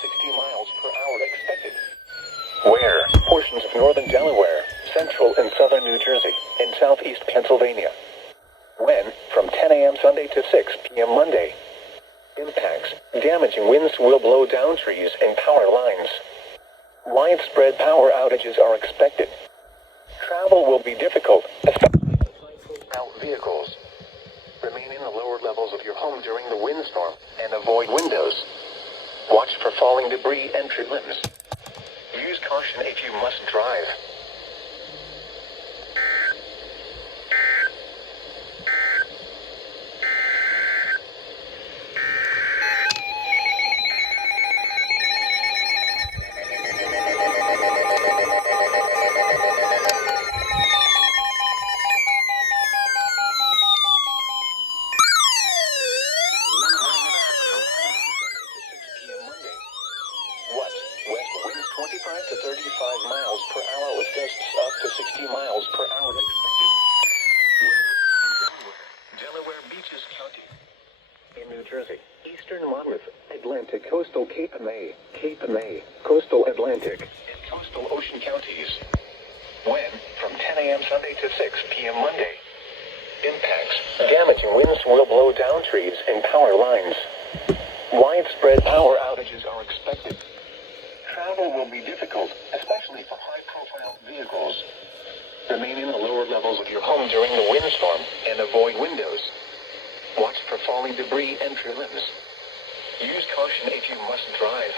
60 miles per hour expected. Where? Portions of northern Delaware, central and southern New Jersey, and southeast Pennsylvania. When? From 10 a.m. Sunday to 6 p.m. Monday. Impacts. Damaging winds will blow down trees and power lines. Widespread power outages are expected. Travel will be difficult, especially for high-profile vehicles. Remain in the lower levels of your home during the windstorm and avoid windows. Watch for falling debris and tree limbs. Use caution if you must drive. What? West winds 25 to 35 miles per hour with gusts up to 60 miles per hour expected. Delaware Beaches County. In New Jersey, eastern Monmouth, Atlantic coastal Cape May, coastal Atlantic, and coastal Ocean counties. When? From 10 a.m. Sunday to 6 p.m. Monday. Impacts. Damaging winds will blow down trees and power lines. Widespread power outages are expected. Travel will be difficult, especially for high-profile vehicles. Remain in the lower levels of your home during the windstorm and avoid windows. Watch for falling debris and tree limbs. Use caution if you must drive.